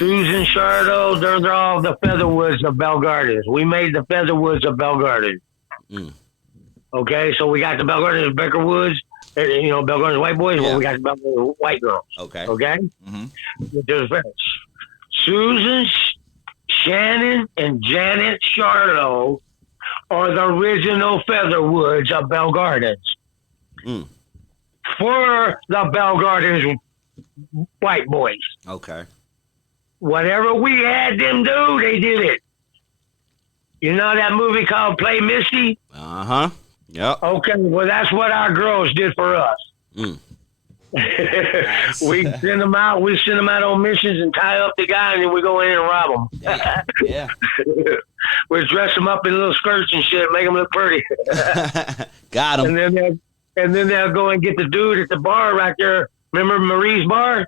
Susan, Charlotte, those are all the Featherwoods of Bell Gardens. We made the Featherwoods of Bell Gardens. Mm. Okay, so we got the Bell Gardens Becker Woods, Bell Gardens white boys, but we got the Bell Gardens white girls. Okay. Okay? Mm-hmm. There's Susan, Shannon, and Janet Charlo are the original Featherwoods of Bell Gardens. Mm. For the Bell Gardens white boys. Okay. Whatever we had them do, they did it. You know that movie called Play Misty? Uh-huh. Yep. Okay, well, that's what our girls did for us. Mm. We send them out. We send them out on missions and tie up the guy, and then we go in and rob them. Yeah. We dress them up in little skirts and shit, make them look pretty. Got them. And then they'll go and get the dude at the bar right there. Remember Marie's Bar?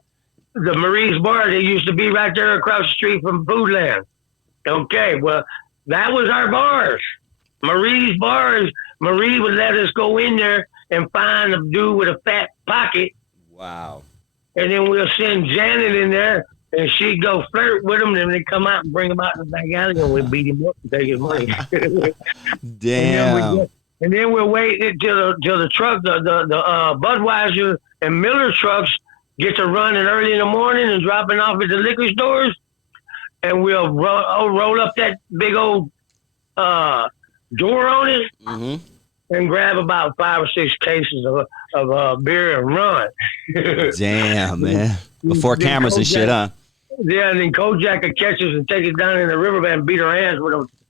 The Marie's Bar that used to be right there across the street from Foodland. Okay, well, that was our bars. Marie's Bars. Marie would let us go in there and find a dude with a fat pocket. Wow. And then we'll send Janet in there, and she'd go flirt with him, and they'd come out and bring him out in the back alley, and we'd beat him up and take his money. Damn. And then we'll wait until the truck, the Budweiser and Miller trucks get to running early in the morning and dropping off at the liquor stores, and we'll roll up that big old door on it and grab about 5 or 6 cases of beer and run. Damn, man. Before cameras and shit, huh? Yeah, and then Kojak would catch us and take us down in the riverbed and beat our ass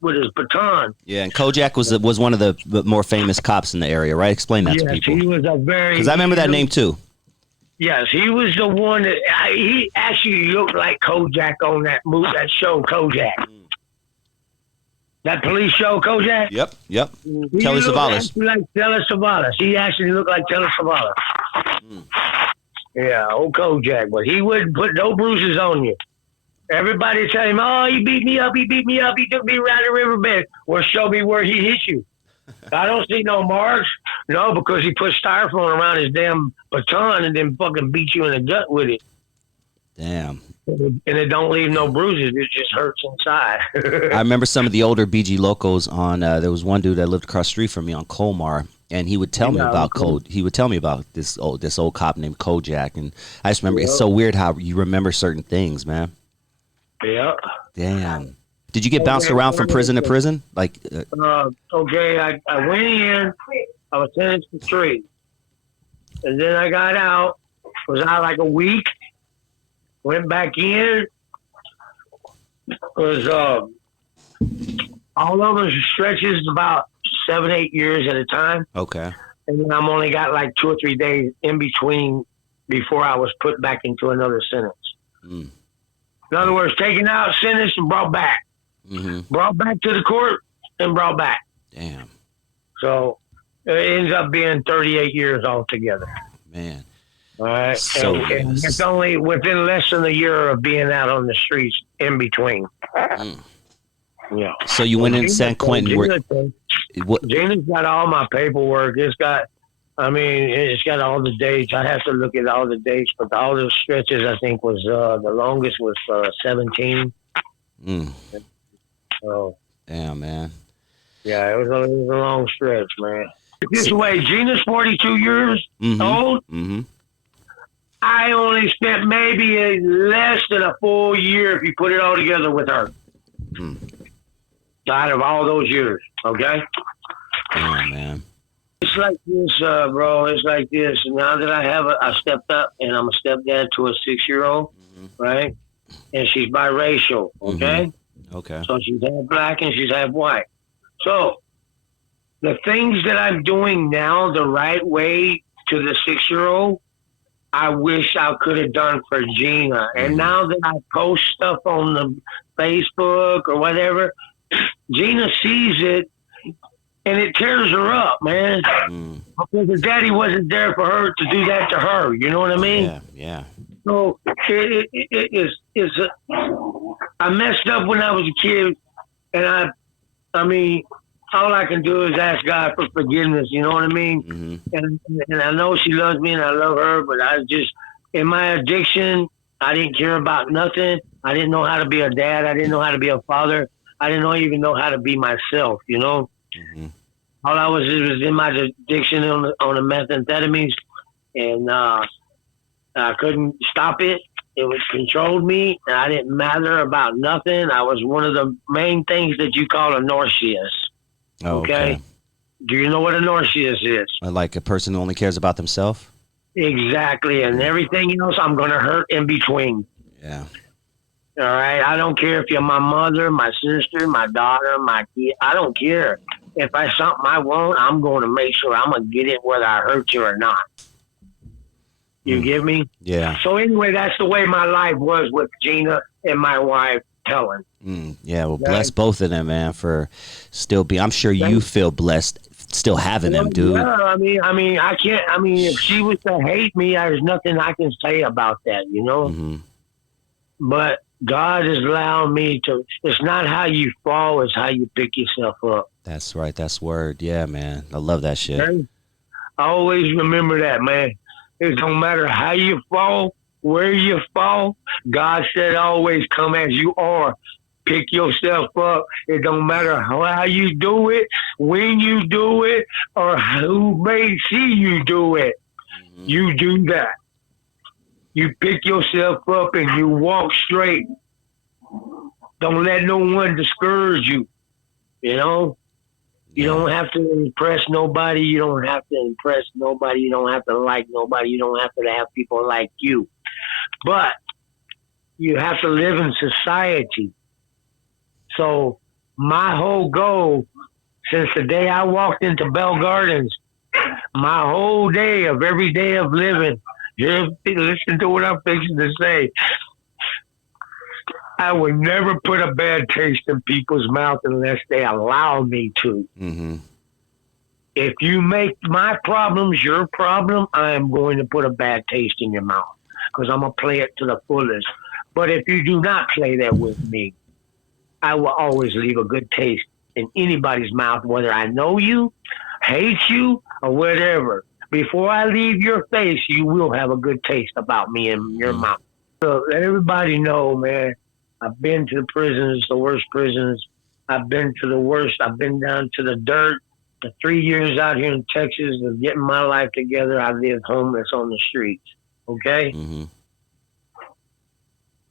with his baton. Yeah, and Kojak was one of the more famous cops in the area, right? Explain that to people. He was a very... Because I remember that name, too. Yes, he was the one that... he actually looked like Kojak on that show, Kojak. That police show, Kojak? Yep. He Telly Savalas. Like Telly Savalas. He actually looked like Telly Savalas. Yeah, old Kojak. But he wouldn't put no bruises on you. Everybody tell him, oh, he beat me up. He took me around the riverbed. Well, show me where he hit you. I don't see no marks. No, because he put styrofoam around his damn baton and then fucking beat you in the gut with it. Damn. And it don't leave no bruises. It just hurts inside. I remember some of the older BG locals on. There was one dude that lived across the street from me on Colmar, and he would tell me about He would tell me about this old cop named Kojak, and I just remember it's so weird how you remember certain things, man. Yeah. Damn. Did you get bounced around from prison to prison? Like. Okay, I went in. I was sentenced to 3, and then I got out. Was out like a week. Went back in. Was all of them stretches about 7-8 years at a time. Okay. And then I'm only got like 2 or 3 days in between before I was put back into another sentence. In other words, taken out, sentenced, and brought back. Brought back to the court and brought back. Damn. So it ends up being 38 years altogether. Man. All right. So and it's only within less than a year of being out on the streets in between. Yeah. So you went in San Quentin. Gina's got all my paperwork. It's got all the dates. I have to look at all the dates, but all the stretches I think was the longest was 17. So. Damn, man. Yeah, it was a long stretch, man. This way, Gina's 42 years old. I only spent maybe less than a full year if you put it all together with her. Out of all those years, okay? Yeah, man. It's like this, bro. It's like this. Now that I stepped up and I'm a stepdad to a 6-year-old, right? And she's biracial, okay? Okay. So she's half black and she's half white. So the things that I'm doing now the right way to the 6-year-old, I wish I could have done for Gina. And now that I post stuff on the Facebook or whatever, Gina sees it and it tears her up, man. Because her daddy wasn't there for her to do that to her. You know what I mean? Yeah. So I messed up when I was a kid, and I mean, all I can do is ask God for forgiveness. You know what I mean? And I know she loves me, and I love her, but I just, in my addiction, I didn't care about nothing. I didn't know how to be a dad. I didn't know how to be a father. I didn't even know how to be myself. You know, Mm-hmm. all I was in my addiction on the methamphetamines, and I couldn't stop it. It was controlled me, and I didn't matter about nothing. I was one of the main things that you call a narcissist. Oh, okay. Okay, do you know what a narcissist is? Like a person who only cares about themselves. Exactly, and everything else I'm going to hurt in between. Yeah. All right, I don't care if you're my mother, my sister, my daughter, my kid. I don't care. If I something I want, I'm going to make sure I'm gonna get it whether I hurt you or not. You get me? Yeah. So anyway, that's the way my life was with Gina and my wife Helen. Yeah. Well, Okay? bless both of them, man, for still being. I'm sure you feel blessed still having them, dude. Yeah, I mean, I can't. I mean, if she was to hate me, there's nothing I can say about that, you know. Mm-hmm. But God has allowed me to. It's not how you fall; it's how you pick yourself up. That's right. That's word. Yeah, man. I love that shit. Okay? I always remember that, man. It don't matter how you fall, where you fall. God said, always come as you are. Pick yourself up. It don't matter how you do it, when you do it, or who may see you do it. Mm-hmm. You do that. You pick yourself up and you walk straight. Don't let no one discourage you. You know? You don't have to impress nobody. You don't have to impress nobody. You don't have to like nobody. You don't have to have people like you. But you have to live in society. So my whole goal since the day I walked into Bell Gardens, my whole day of every day of living, just listen to what I'm fixing to say. I would never put a bad taste in people's mouth unless they allow me to. Mm-hmm. If you make my problems your problem, I am going to put a bad taste in your mouth because I'm going to play it to the fullest. But if you do not play that with me, I will always leave a good taste in anybody's mouth, whether I know you, hate you, or whatever. Before I leave your face, you will have a good taste about me in your mouth. So let everybody know, man, I've been to the prisons, the worst prisons. I've been to the worst. I've been down to the dirt. The 3 years out here in Texas of getting my life together, I lived homeless on the streets. Okay? Mm-hmm.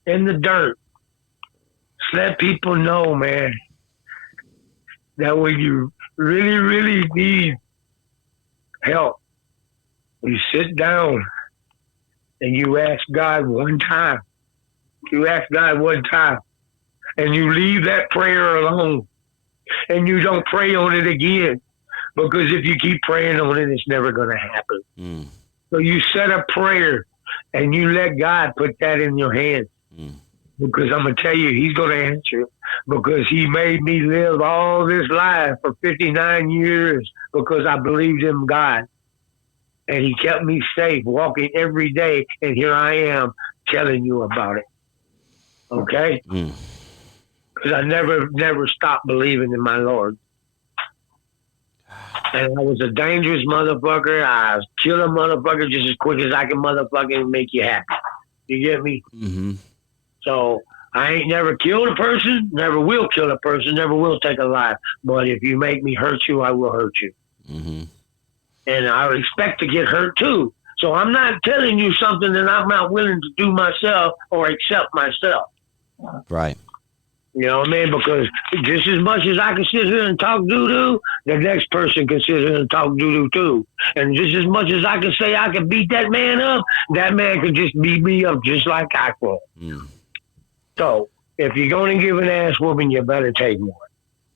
In the dirt. Just let people know, man, that when you really, really need help, you sit down and you ask God one time. You ask God one time and you leave that prayer alone and you don't pray on it again. Because if you keep praying on it, it's never going to happen. Mm. So you set a prayer and you let God put that in your hands. Mm. Because I'm going to tell you, he's going to answer it. Because he made me live all this life for 59 years because I believed in God. And he kept me safe, walking every day. And here I am telling you about it. Okay? Because I never stopped believing in my Lord. And I was a dangerous motherfucker. I kill a motherfucker just as quick as I can motherfucking make you happy. You get me? Mm-hmm. So I ain't never killed a person, never will kill a person, never will take a life. But if you make me hurt you, I will hurt you. Mm-hmm. And I expect to get hurt too. So I'm not telling you something that I'm not willing to do myself or accept myself. Right. You know what I mean? Because just as much as I can sit here and talk doo-doo, the next person can sit here and talk doo-doo too. And just as much as I can say I can beat that man up, that man could just beat me up just like I can. So if you're going to give an ass whooping, you better take one.